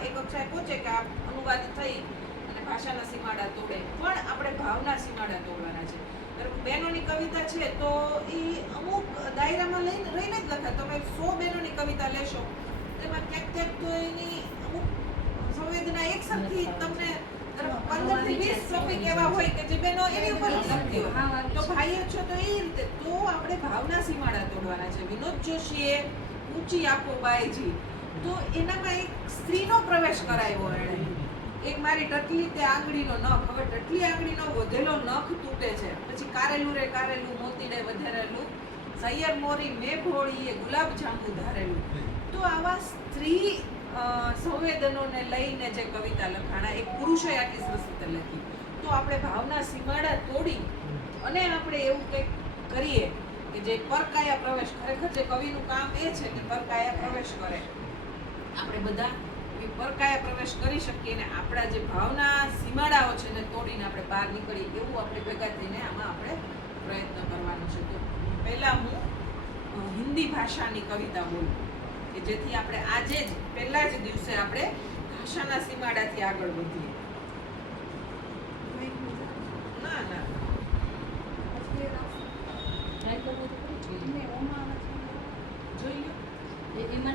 ભાષા એ પહોંચે કે આ અનુવાદ થઈ અને ભાષાના સીમાડા તોડે. પણ આપણે ભાવના સીમાડા તોડવાના છે. બહેનોની કવિતા છે તો એ અમુક દાયરામાં લઈને રહીને જ લખાય. તમે સો બહેનોની કવિતા લેશો એમાં ક્યાંક ક્યાંક તો એની અમુક સંવેદના એક સરખી તમને પંદરથી વીસ ટોપિક હોય કે બેનો એની ઉપર લખતી હોય. રીતે, તો આપણે ભાવના સીમાડા તોડવાના છે. વિનોદ જોશીએ, ઊંચી આપો બાયજી તો એનામાં સ્ત્રીનો પ્રવેશ કરાયો એણે. એક મારી ટટલી તે આંગળીનો નખ. હવે ટટલી આંગળીનો વધેલો નખ તૂટે છે. પછી કારેલું રે, કારેલું મોતીડે વધેરેલું. સૈયર મોરી મેં ભોળીએ ગુલાબ જાંબુ ધારેલું. તો આવા સ્ત્રી સંવેદનોને લઈને જે કવિતા લખાણા, એક પુરુષે આટલી સરસ રીતે લખી. તો આપણે ભાવના સીમાડા તોડી અને આપણે એવું કંઈક કરીએ કે જે પરકાયા પ્રવેશ ખરેખર જે કવિનું કામ એ છે કે પરકાયા પ્રવેશ કરે. આપણે બધા પરકાએ પ્રવેશ કરી શકીએ ને આપણા જે ભાવના સીમાડાઓ છે ને તોડીને આપણે બહાર નીકળીએ એવું આપણે ભેગા થઈને આમાં આપણે પ્રયત્ન કરવાનો છે. તો પહેલાં હું હિન્દી ભાષાની કવિતા બોલું કે જેથી આપણે આજે જ પહેલા જ દિવસે આપણે ભાષાના સીમાડાથી આગળ વધીએ. ના ના. જોઈ લો એ મને